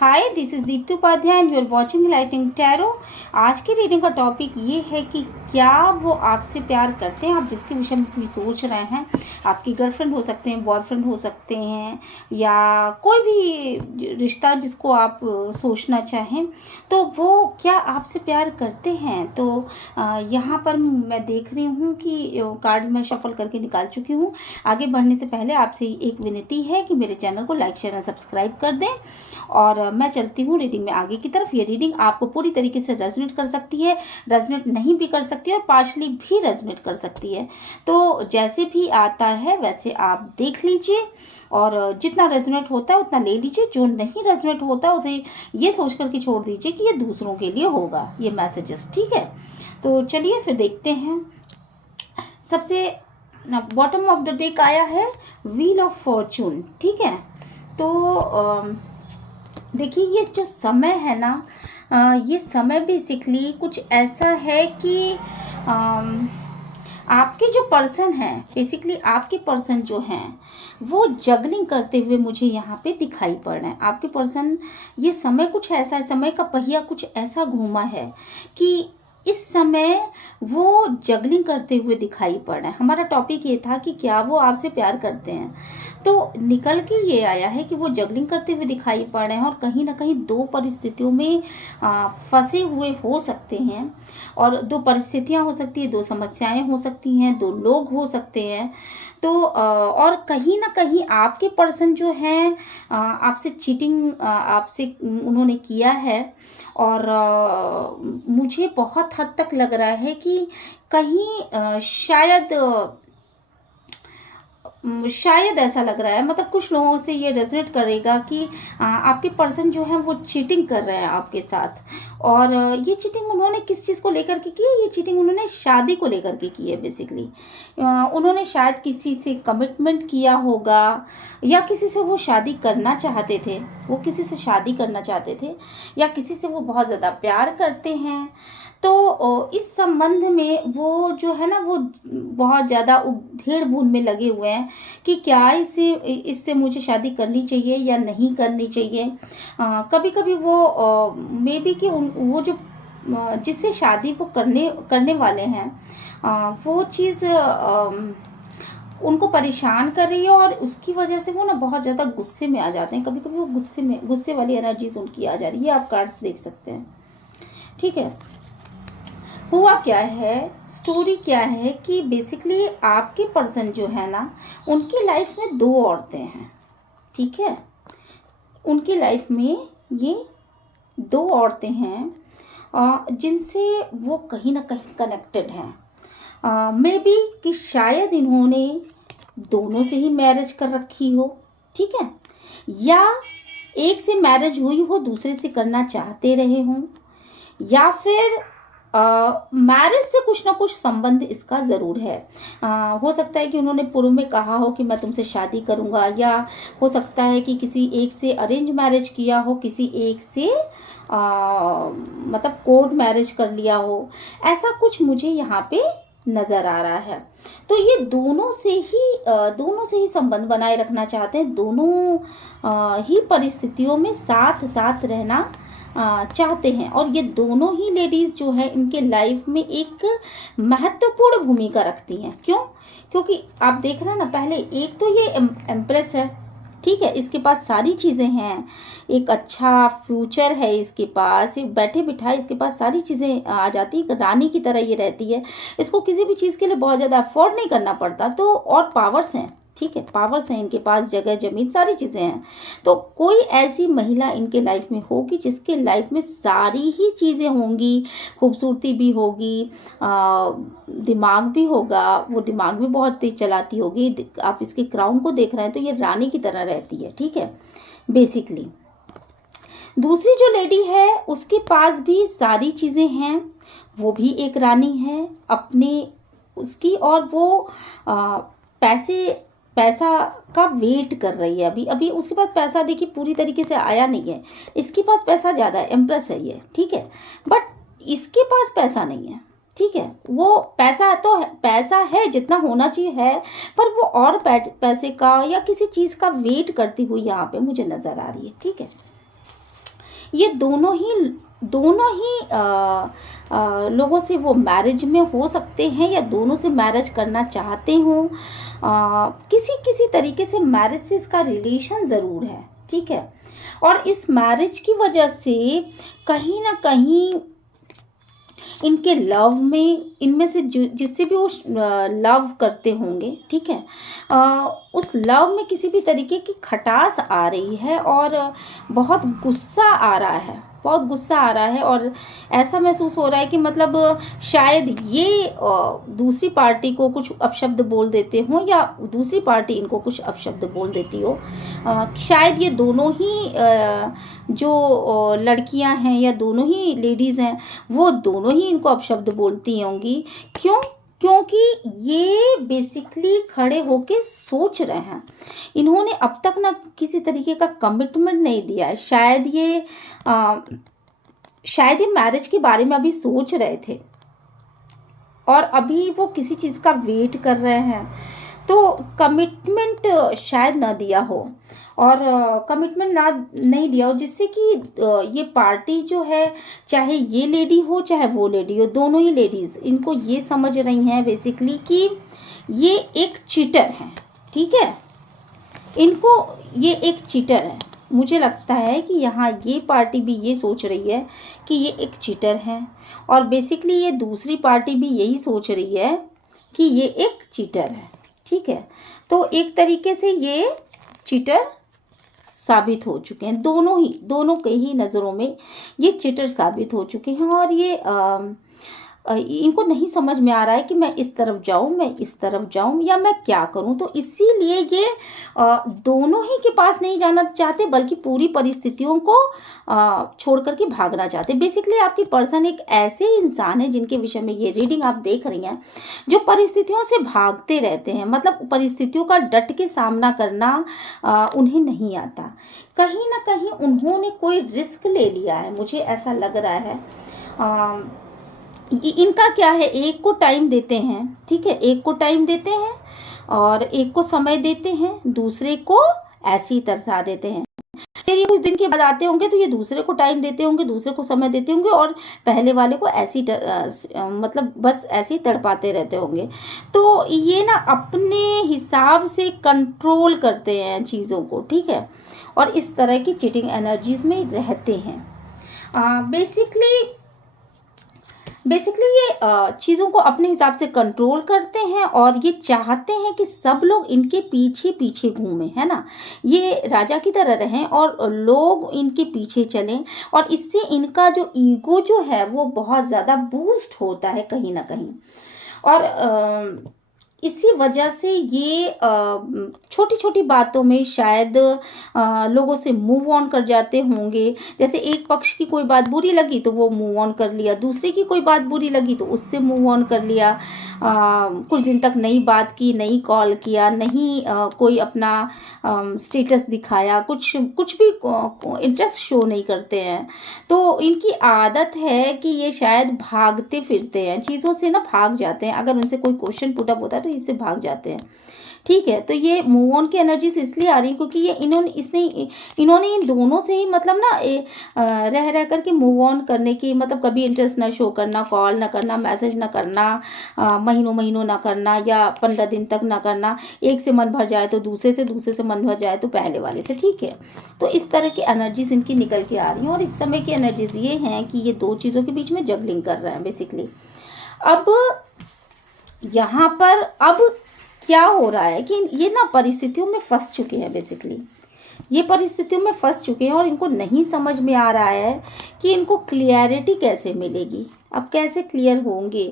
Hi, this is Deepti Upadhyay and you are watching lighting tarot. आज की reading का topic ये है कि क्या वो आपसे प्यार करते हैं। आप जिसके विषय में भी सोच रहे हैं, आपकी गर्लफ्रेंड हो सकते हैं, बॉयफ्रेंड हो सकते हैं, या कोई भी रिश्ता जिसको आप सोचना चाहें, तो वो क्या आपसे प्यार करते हैं। तो यहाँ पर मैं देख रही हूँ कि कार्ड मैं शफल करके निकाल चुकी हूँ। आगे बढ़ने से पहले आपसे एक विनती है कि मेरे चैनल को लाइक शेयर और सब्सक्राइब कर दें। और मैं चलती हूँ रीडिंग में आगे की तरफ। ये रीडिंग आपको पूरी तरीके से रेजोनेट कर सकती है, रेजोनेट नहीं भी कर सकती है और पार्शली भी रेजोनेट कर सकती है। तो जैसे भी आता है वैसे आप देख लीजिए और जितना रेजोनेट होता है उतना ले लीजिए। जो नहीं रेजोनेट होता उसे ये सोच करके छोड़ दीजिए कि ये दूसरों के लिए होगा ये मैसेजेस, ठीक है। तो चलिए फिर देखते हैं। सबसे बॉटम ऑफ द डेक आया है व्हील ऑफ फॉर्चून, ठीक है। तो देखिए ये जो समय है ना, ये समय बेसिकली कुछ ऐसा है कि आपके जो पर्सन है, बेसिकली आपके पर्सन जो हैं वो जगलिंग करते हुए मुझे यहाँ पे दिखाई पड़ रहे हैं। आपके पर्सन, ये समय कुछ ऐसा है, समय का पहिया कुछ ऐसा घूमा है कि इस समय वो जगलिंग करते हुए दिखाई पड़ रहे हैं। हमारा टॉपिक ये था कि क्या वो आपसे प्यार करते हैं, तो निकल के ये आया है कि वो जगलिंग करते हुए दिखाई पड़ रहे हैं और कहीं ना कहीं दो परिस्थितियों में फंसे हुए हो सकते हैं। और दो परिस्थितियां हो सकती है, दो समस्याएं हो सकती हैं, दो लोग हो सकते हैं। तो और कहीं ना कहीं आपके पर्सन जो हैं आपसे चीटिंग आपसे उन्होंने किया है। और मुझे बहुत हद तक लग रहा है कि कहीं शायद ऐसा लग रहा है, मतलब कुछ लोगों से ये रेजोनेट करेगा कि आपके पर्सन जो है वो चीटिंग कर रहे हैं आपके साथ। और ये चीटिंग उन्होंने किस चीज़ को लेकर के की है? ये चीटिंग उन्होंने शादी को लेकर के की है बेसिकली। उन्होंने शायद किसी से कमिटमेंट किया होगा या किसी से वो शादी करना चाहते थे, वो किसी से शादी करना चाहते थे या किसी से वो बहुत ज़्यादा प्यार करते हैं। तो इस संबंध में वो जो है ना वो बहुत ज़्यादा उधेड़ बुन में लगे हुए हैं कि क्या इससे इससे मुझे शादी करनी चाहिए या नहीं करनी चाहिए। कभी कभी वो मे बी कि वो जो जिससे शादी वो करने वाले हैं वो चीज़ उनको परेशान कर रही है और उसकी वजह से वो ना बहुत ज़्यादा गुस्से में आ जाते हैं। कभी कभी वो गुस्से वाली एनर्जीज उनकी आ जा रही है। आप कार्ड्स देख सकते हैं, ठीक है। हुआ क्या है, स्टोरी क्या है कि बेसिकली आपके पर्सन जो है ना उनकी लाइफ में दो औरतें हैं, ठीक है। उनकी लाइफ में ये दो औरतें हैं जिनसे वो कहीं ना कहीं कनेक्टेड हैं। मे बी कि शायद इन्होंने दोनों से ही मैरिज कर रखी हो, ठीक है, या एक से मैरिज हुई हो दूसरे से करना चाहते रहे हों, या फिर मैरिज से कुछ ना कुछ संबंध इसका ज़रूर है। हो सकता है कि उन्होंने पूर्व में कहा हो कि मैं तुमसे शादी करूँगा, या हो सकता है कि किसी एक से अरेंज मैरिज किया हो, किसी एक से मतलब कोर्ट मैरिज कर लिया हो। ऐसा कुछ मुझे यहाँ पे नज़र आ रहा है। तो ये दोनों से ही संबंध बनाए रखना चाहते हैं, दोनों ही परिस्थितियों में साथ साथ रहना चाहते हैं। और ये दोनों ही लेडीज जो है इनके लाइफ में एक महत्वपूर्ण भूमिका रखती हैं। क्यों? क्योंकि आप देख रहे हैं ना, पहले एक तो ये एम्प्रेस है, ठीक है, इसके पास सारी चीज़ें हैं, एक अच्छा फ्यूचर है इसके पास, एक बैठे बिठाए इसके पास सारी चीज़ें आ जाती है, रानी की तरह ये रहती है। इसको किसी भी चीज़ के लिए बहुत ज़्यादा अफोर्ड नहीं करना पड़ता। तो और पावर्स हैं, ठीक है, पावर्स हैं इनके पास, जगह जमीन सारी चीज़ें हैं। तो कोई ऐसी महिला इनके लाइफ में होगी जिसके लाइफ में सारी ही चीज़ें होंगी, खूबसूरती भी होगी, दिमाग भी होगा, वो दिमाग भी बहुत तेज चलाती होगी। आप इसके क्राउन को देख रहे हैं तो ये रानी की तरह रहती है, ठीक है बेसिकली। दूसरी जो लेडी है उसके पास भी सारी चीज़ें हैं, वो भी एक रानी है अपने उसकी, और वो पैसा का वेट कर रही है। अभी अभी उसके पास पैसा देखिए पूरी तरीके से आया नहीं है, इसके पास पैसा ज़्यादा है, एम्प्रेस है ये, ठीक है, बट इसके पास पैसा नहीं है, ठीक है। वो पैसा तो है, पैसा है जितना होना चाहिए है, पर वो और पैसे का या किसी चीज़ का वेट करती हुई यहाँ पे मुझे नज़र आ रही है, ठीक है। ये लोगों से वो मैरिज में हो सकते हैं या दोनों से मैरिज करना चाहते हो। किसी किसी तरीके से मैरिज से इसका रिलेशन ज़रूर है, ठीक है। और इस मैरिज की वजह से कहीं ना कहीं इनके लव में, इनमें से जिससे भी वो लव करते होंगे, ठीक है, उस लव में किसी भी तरीके की खटास आ रही है और बहुत गुस्सा आ रहा है, बहुत गुस्सा आ रहा है। और ऐसा महसूस हो रहा है कि मतलब शायद ये दूसरी पार्टी को कुछ अपशब्द बोल देते हो या दूसरी पार्टी इनको कुछ अपशब्द बोल देती हो। शायद ये दोनों ही जो लड़कियां हैं या दोनों ही लेडीज़ हैं, वो दोनों ही इनको अपशब्द बोलती होंगी। क्यों? क्योंकि ये बेसिकली खड़े होके सोच रहे हैं। इन्होंने अब तक ना किसी तरीके का कमिटमेंट नहीं दिया है। शायद ये मैरिज के बारे में अभी सोच रहे थे और अभी वो किसी चीज़ का वेट कर रहे हैं, तो कमिटमेंट शायद ना दिया हो। और कमिटमेंट ना नहीं दिया हो जिससे कि ये पार्टी जो है, चाहे ये लेडी हो चाहे वो लेडी हो, दोनों ही लेडीज़ इनको ये समझ रही हैं बेसिकली कि ये एक चीटर है, ठीक है। इनको ये एक चीटर है। मुझे लगता है कि यहाँ ये पार्टी भी ये सोच रही है कि ये एक चीटर है और बेसिकली ये दूसरी पार्टी भी यही सोच रही है कि ये एक चीटर है, ठीक है। तो एक तरीके से ये चीटर साबित हो चुके हैं, दोनों के ही नज़रों में ये चीटर साबित हो चुके हैं। और ये इनको नहीं समझ में आ रहा है कि मैं इस तरफ जाऊं या मैं क्या करूं। तो इसीलिए ये दोनों ही के पास नहीं जाना चाहते, बल्कि पूरी परिस्थितियों को छोड़ करके भागना चाहते। बेसिकली आपकी पर्सन एक ऐसे इंसान है जिनके विषय में ये रीडिंग आप देख रही हैं, जो परिस्थितियों से भागते रहते हैं। मतलब परिस्थितियों का डट के सामना करना उन्हें नहीं आता। कहीं ना कहीं उन्होंने कोई रिस्क ले लिया है, मुझे ऐसा लग रहा है। इनका क्या है, एक को टाइम देते हैं, ठीक है, एक को टाइम देते हैं और एक को समय देते हैं, दूसरे को ऐसे ही तरसा देते हैं। फिर ये कुछ दिन के बाद आते होंगे तो ये दूसरे को टाइम देते होंगे, दूसरे को समय देते होंगे और पहले वाले को ऐसी मतलब बस ऐसे ही तड़पाते रहते होंगे। तो ये ना अपने हिसाब से कंट्रोल करते हैं चीज़ों को, ठीक है, और इस तरह की चीटिंग एनर्जीज में रहते हैं। बेसिकली ये चीज़ों को अपने हिसाब से कंट्रोल करते हैं और ये चाहते हैं कि सब लोग इनके पीछे पीछे घूमें, है ना। ये राजा की तरह रहें और लोग इनके पीछे चलें और इससे इनका जो ईगो जो है वो बहुत ज़्यादा बूस्ट होता है कहीं ना कहीं। और इसी वजह से ये छोटी छोटी बातों में शायद लोगों से मूव ऑन कर जाते होंगे। जैसे एक पक्ष की कोई बात बुरी लगी तो वो मूव ऑन कर लिया, दूसरे की कोई बात बुरी लगी तो उससे मूव ऑन कर लिया। कुछ दिन तक नई बात की, नई कॉल किया, नहीं कोई अपना स्टेटस दिखाया, कुछ भी इंटरेस्ट शो नहीं करते हैं। तो इनकी आदत है कि ये शायद भागते फिरते हैं, चीज़ों से ना भाग जाते हैं। अगर उनसे कोई क्वेश्चन पुट अप होता है तो इससे भाग जाते हैं, ठीक है। तो ये मूव ऑन की एनर्जीज इसलिए आ रही है क्योंकि ये इन्होंने इन दोनों से ही मतलब ना रह करके मूव ऑन करने की, मतलब कभी इंटरेस्ट ना शो करना, कॉल ना करना, मैसेज ना करना, महीनों ना करना या 15 दिन तक ना करना। एक से मन भर जाए तो दूसरे से मन भर जाए तो पहले वाले से, ठीक है। तो इस तरह की एनर्जीज इनकी निकल के आ रही हैं और इस समय की एनर्जीज ये हैं कि ये दो चीज़ों के बीच में जगलिंग कर रहे हैं बेसिकली। अब यहाँ पर अब क्या हो रहा है कि ये ना परिस्थितियों में फंस चुके हैं, बेसिकली ये परिस्थितियों में फंस चुके हैं और इनको नहीं समझ में आ रहा है कि इनको क्लियरिटी कैसे मिलेगी, अब कैसे क्लियर होंगे।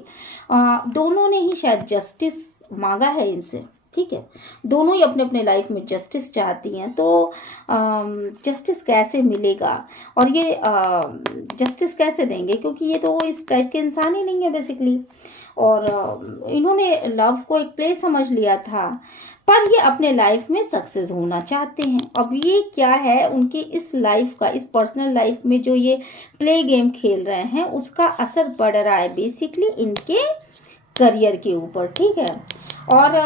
दोनों ने ही शायद जस्टिस मांगा है इनसे, ठीक है, दोनों ही अपने अपने लाइफ में जस्टिस चाहती हैं। तो जस्टिस कैसे मिलेगा और ये जस्टिस कैसे देंगे, क्योंकि ये तो इस टाइप के इंसान ही नहीं है बेसिकली। और इन्होंने लव को एक प्ले समझ लिया था, पर ये अपने लाइफ में सक्सेस होना चाहते हैं। अब ये क्या है, उनके इस लाइफ का, इस पर्सनल लाइफ में जो ये प्ले गेम खेल रहे हैं उसका असर पड़ रहा है बेसिकली इनके करियर के ऊपर, ठीक है। और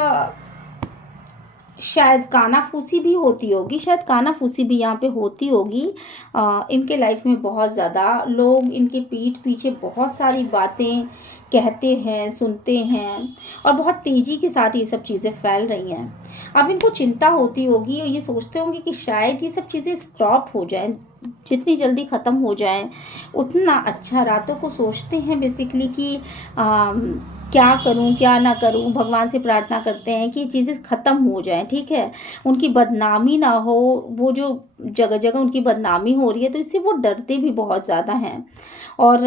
शायद कानाफूसी भी होती होगी, शायद कानाफूसी भी यहाँ पे होती होगी। इनके लाइफ में बहुत ज़्यादा लोग इनके पीठ पीछे बहुत सारी बातें कहते हैं, सुनते हैं, और बहुत तेज़ी के साथ ये सब चीज़ें फैल रही हैं। अब इनको चिंता होती होगी और ये सोचते होंगे कि शायद ये सब चीज़ें स्टॉप हो जाएं, जितनी जल्दी ख़त्म हो जाएं उतना अच्छा। रातों को सोचते हैं बेसिकली कि क्या करूं क्या ना करूं, भगवान से प्रार्थना करते हैं कि चीज़ें ख़त्म हो जाएं, ठीक है, उनकी बदनामी ना हो। वो जो जगह जगह उनकी बदनामी हो रही है तो इससे वो डरते भी बहुत ज़्यादा हैं। और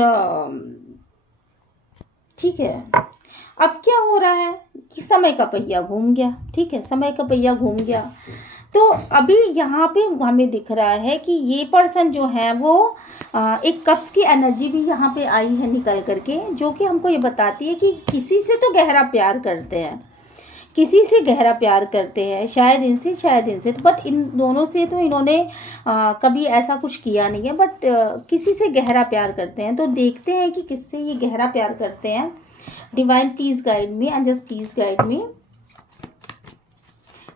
ठीक है, अब क्या हो रहा है कि समय का पहिया घूम गया, ठीक है, समय का पहिया घूम गया। तो अभी यहाँ पे हमें दिख रहा है कि ये पर्सन जो है वो एक कप्स की एनर्जी भी यहाँ पे आई है निकल करके, जो कि हमको ये बताती है कि किसी से तो गहरा प्यार करते हैं, किसी से गहरा प्यार करते हैं, शायद इनसे तो, बट इन दोनों से तो इन्होंने कभी ऐसा कुछ किया नहीं है, बट किसी से गहरा प्यार करते हैं। तो देखते हैं कि किससे ये गहरा प्यार करते हैं। Divine please guide me and just please guide me,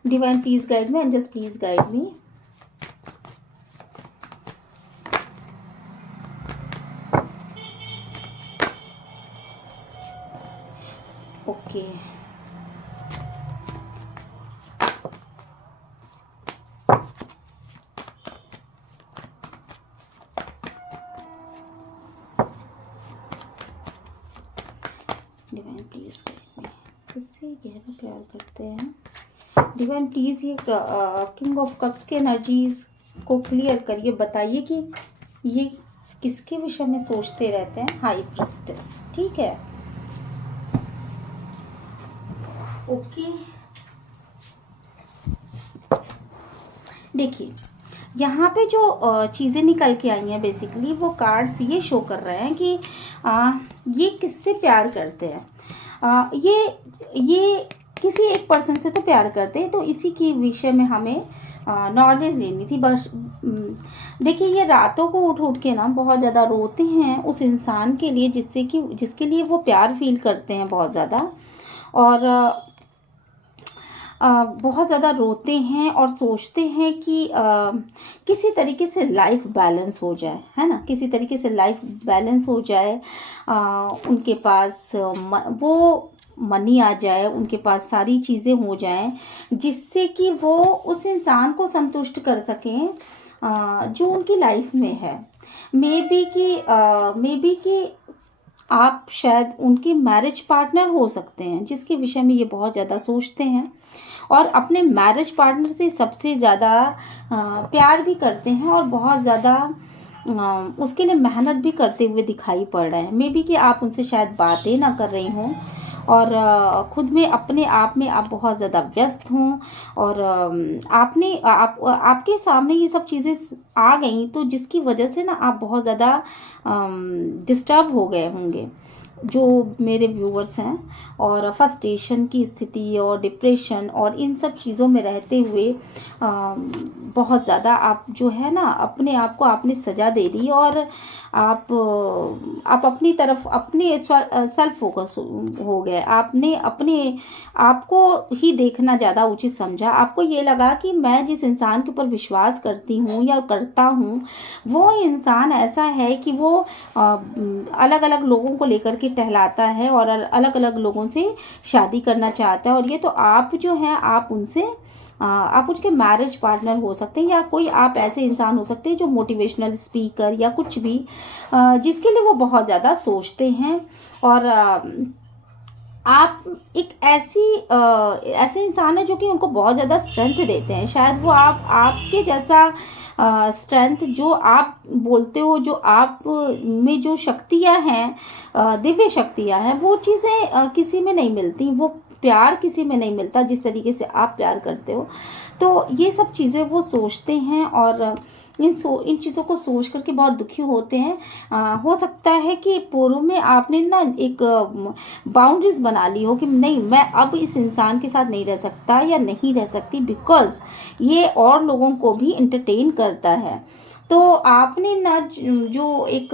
divine please guide me and just please guide me. Okay, divine please guide me, किससे गहरा प्यार करते हैं। डिवाइन प्लीज ये किंग ऑफ कप्स के एनर्जीज को क्लियर करिए, बताइए कि ये किसके विषय में सोचते रहते हैं। हाई प्रिस्टेस, ठीक है, ओके। देखिए यहाँ पे जो चीज़ें निकल के आई हैं बेसिकली वो कार्ड्स ये शो कर रहे हैं कि ये किससे प्यार करते हैं। ये किसी एक पर्सन से तो प्यार करते हैं, तो इसी के विषय में हमें नॉलेज लेनी थी बस। देखिए ये रातों को उठ उठ के ना बहुत ज़्यादा रोते हैं उस इंसान के लिए जिसके लिए वो प्यार फील करते हैं बहुत ज़्यादा, और बहुत ज़्यादा रोते हैं और सोचते हैं कि किसी तरीके से लाइफ बैलेंस हो जाए, है ना, किसी तरीके से लाइफ बैलेंस हो जाए, उनके पास वो मनी आ जाए, उनके पास सारी चीज़ें हो जाएं जिससे कि वो उस इंसान को संतुष्ट कर सकें जो उनकी लाइफ में है। मे बी कि आप शायद उनके मैरिज पार्टनर हो सकते हैं, जिसके विषय में ये बहुत ज़्यादा सोचते हैं और अपने मैरिज पार्टनर से सबसे ज़्यादा प्यार भी करते हैं और बहुत ज़्यादा उसके लिए मेहनत भी करते हुए दिखाई पड़ रहे हैं। मे बी कि आप उनसे शायद बातें ना कर रही हों और खुद में अपने आप में आप बहुत ज़्यादा व्यस्त हों, और आपके सामने ये सब चीज़ें आ गई तो जिसकी वजह से ना आप बहुत ज़्यादा डिस्टर्ब हो गए होंगे जो मेरे व्यूवर्स हैं, और फ्रस्ट्रेशन की स्थिति और डिप्रेशन और इन सब चीज़ों में रहते हुए बहुत ज़्यादा आप जो है ना अपने आप को आपने सजा दे दी, और आप अपनी तरफ अपने सेल्फ फोकस हो गए। आपने अपने आप को ही देखना ज़्यादा उचित समझा। आपको ये लगा कि मैं जिस इंसान के ऊपर विश्वास करती हूँ या करता हूँ वो इंसान ऐसा है कि वो अलग अलग लोगों को लेकर के टहलाता है और अलग अलग लोगों से शादी करना चाहता है, और ये तो आप जो हैं आप उनके मैरिज पार्टनर हो सकते हैं, या कोई आप ऐसे इंसान हो सकते हैं जो मोटिवेशनल स्पीकर या कुछ भी जिसके लिए वो बहुत ज़्यादा सोचते हैं। और आप एक ऐसे इंसान है जो कि उनको बहुत ज़्यादा स्ट्रेंथ देते हैं। शायद वो आपके जैसा स्ट्रेंथ जो आप बोलते हो, जो आप में जो शक्तियाँ हैं, दिव्य शक्तियाँ हैं, वो चीज़ें किसी में नहीं मिलती, वो प्यार किसी में नहीं मिलता जिस तरीके से आप प्यार करते हो। तो ये सब चीज़ें वो सोचते हैं और इन चीज़ों को सोच करके बहुत दुखी होते हैं। हो सकता है कि पूर्व में आपने ना एक बाउंड्रीज बना ली हो कि नहीं मैं अब इस इंसान के साथ नहीं रह सकता या नहीं रह सकती बिकॉज ये और लोगों को भी इंटरटेन करता है। तो आपने ना जो एक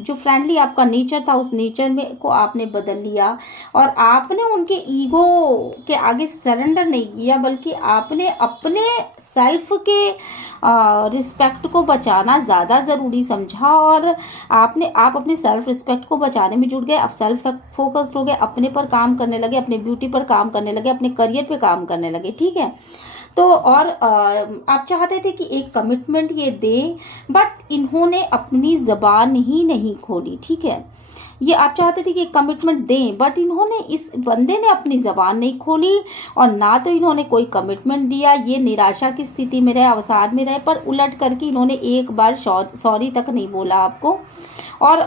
जो फ्रेंडली आपका नेचर था, उस नेचर में को आपने बदल लिया और आपने उनके ईगो के आगे सरेंडर नहीं किया, बल्कि आपने अपने सेल्फ के रिस्पेक्ट को बचाना ज़्यादा ज़रूरी समझा और आप अपने सेल्फ रिस्पेक्ट को बचाने में जुट गए। आप सेल्फ फोकस्ड हो गए, अपने पर काम करने लगे, अपने ब्यूटी पर काम करने लगे, अपने करियर पे काम करने लगे। ठीक है। तो और आप चाहते थे कि एक कमिटमेंट ये दें, बट इन्होंने अपनी ज़बान ही नहीं खोली। ठीक है। ये आप चाहते थे कि एक कमिटमेंट दें, बट इन्होंने, इस बंदे ने अपनी ज़बान नहीं खोली और ना तो इन्होंने कोई कमिटमेंट दिया। ये निराशा की स्थिति में रहे, अवसाद में रहे, पर उलट करके इन्होंने एक बार सॉरी तक नहीं बोला आपको और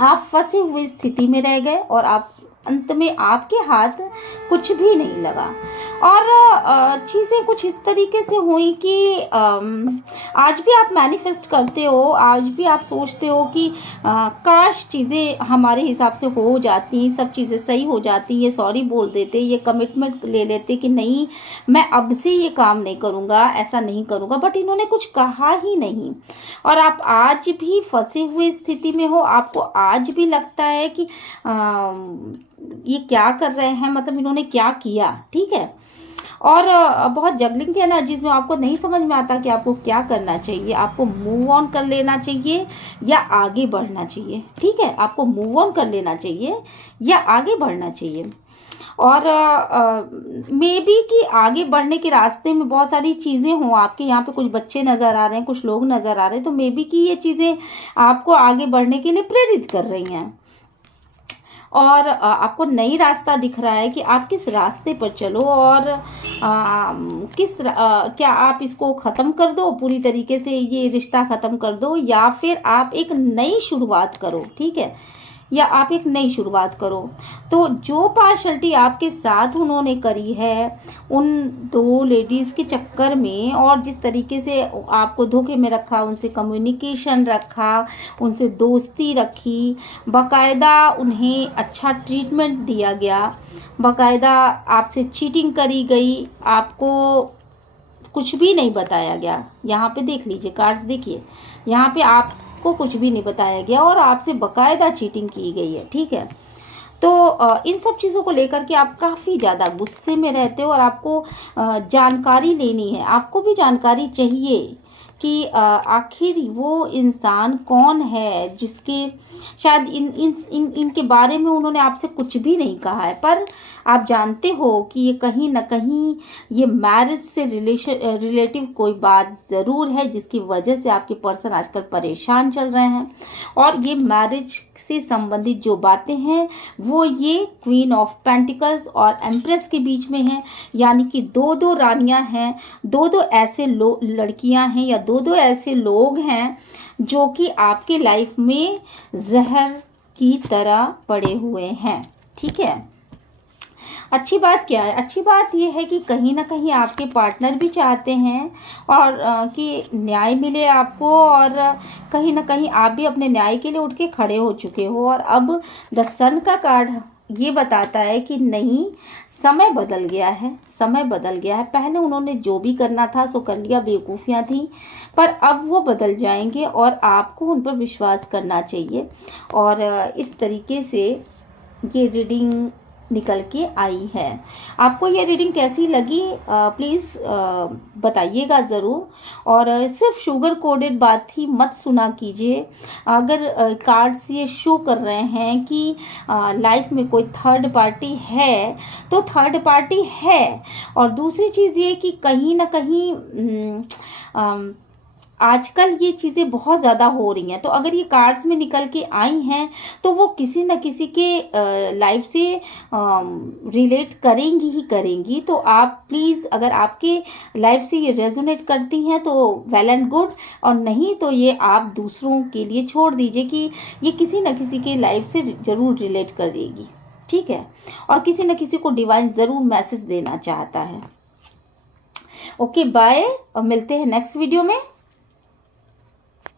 आप फंसे हुए स्थिति में रह गए और आप अंत में आपके हाथ कुछ भी नहीं लगा। और चीज़ें कुछ इस तरीके से हुई कि आज भी आप मैनिफेस्ट करते हो, आज भी आप सोचते हो कि काश चीज़ें हमारे हिसाब से हो जाती, सब चीज़ें सही हो जाती, ये सॉरी बोल देते, ये कमिटमेंट ले लेते कि नहीं मैं अब से ये काम नहीं करूँगा, ऐसा नहीं करूँगा, बट इन्होंने कुछ कहा ही नहीं। और आप आज भी फंसे हुए स्थिति में हो, आपको आज भी लगता है कि ये क्या कर रहे हैं, मतलब इन्होंने क्या किया। ठीक है। और बहुत जगलिंग है ना, जिसमें आपको नहीं समझ में आता कि आपको क्या करना चाहिए, आपको मूव ऑन कर लेना चाहिए या आगे बढ़ना चाहिए। ठीक है। आपको मूव ऑन कर लेना चाहिए या आगे बढ़ना चाहिए। और मे बी कि आगे बढ़ने के रास्ते में बहुत सारी चीज़ें हों, आपके यहाँ पे कुछ बच्चे नज़र आ रहे हैं, कुछ लोग नज़र आ रहे हैं, तो मे बी कि ये चीज़ें आपको आगे बढ़ने के लिए प्रेरित कर रही हैं और आपको नई रास्ता दिख रहा है कि आप किस रास्ते पर चलो और क्या आप इसको ख़त्म कर दो, पूरी तरीके से ये रिश्ता ख़त्म कर दो, या फिर आप एक नई शुरुआत करो। ठीक है। या आप एक नई शुरुआत करो। तो जो पार्शलिटी आपके साथ उन्होंने करी है उन दो लेडीज़ के चक्कर में, और जिस तरीके से आपको धोखे में रखा, उनसे कम्युनिकेशन रखा, उनसे दोस्ती रखी, बाकायदा उन्हें अच्छा ट्रीटमेंट दिया गया, बाकायदा आपसे चीटिंग करी गई, आपको कुछ भी नहीं बताया गया। यहाँ पे देख लीजिए, कार्ड्स देखिए, यहाँ पे आपको कुछ भी नहीं बताया गया और आपसे बकायदा चीटिंग की गई है। ठीक है। तो इन सब चीज़ों को लेकर के आप काफ़ी ज़्यादा गुस्से में रहते हो और आपको जानकारी लेनी है, आपको भी जानकारी चाहिए कि आखिर वो इंसान कौन है जिसके शायद इनके बारे में उन्होंने आपसे कुछ भी नहीं कहा है, पर आप जानते हो कि ये कहीं ना कहीं ये मैरिज से रिलेटिव कोई बात ज़रूर है जिसकी वजह से आपके पर्सन आजकल परेशान चल रहे हैं। और ये मैरिज से संबंधित जो बातें हैं वो ये क्वीन ऑफ पेंटिकल्स और एम्प्रेस के बीच में हैं, यानी कि दो दो रानियां हैं, दो दो ऐसे लड़कियां हैं या दो दो ऐसे लोग हैं जो कि आपके लाइफ में जहर की तरह पड़े हुए हैं। ठीक है। अच्छी बात क्या है? अच्छी बात यह है कि कहीं ना कहीं आपके पार्टनर भी चाहते हैं और कि न्याय मिले आपको, और कहीं ना कहीं आप भी अपने न्याय के लिए उठ के खड़े हो चुके हो। और अब द सन का कार्ड ये बताता है कि नहीं, समय बदल गया है, समय बदल गया है। पहले उन्होंने जो भी करना था सो कर लिया, बेवकूफ़ियाँ थी, पर अब वो बदल जाएंगे और आपको उन पर विश्वास करना चाहिए। और इस तरीके से ये रीडिंग निकल के आई है। आपको ये रीडिंग कैसी लगी प्लीज़ बताइएगा ज़रूर। और सिर्फ शुगर कोडेड बात ही मत सुना कीजिए। अगर कार्ड्स ये शो कर रहे हैं कि लाइफ में कोई थर्ड पार्टी है तो थर्ड पार्टी है। और दूसरी चीज़ ये कि कहीं ना कहीं आजकल ये चीज़ें बहुत ज़्यादा हो रही हैं, तो अगर ये कार्ड्स में निकल के आई हैं तो वो किसी न किसी के लाइफ से रिलेट करेंगी ही करेंगी। तो आप प्लीज़, अगर आपके लाइफ से ये रेजोनेट करती हैं तो वेल एंड गुड, और नहीं तो ये आप दूसरों के लिए छोड़ दीजिए कि ये किसी न किसी के लाइफ से ज़रूर रिलेट करेगी। ठीक है। और किसी न किसी को डिवाइन ज़रूर मैसेज देना चाहता है। ओके, बाय, और मिलते हैं नेक्स्ट वीडियो में।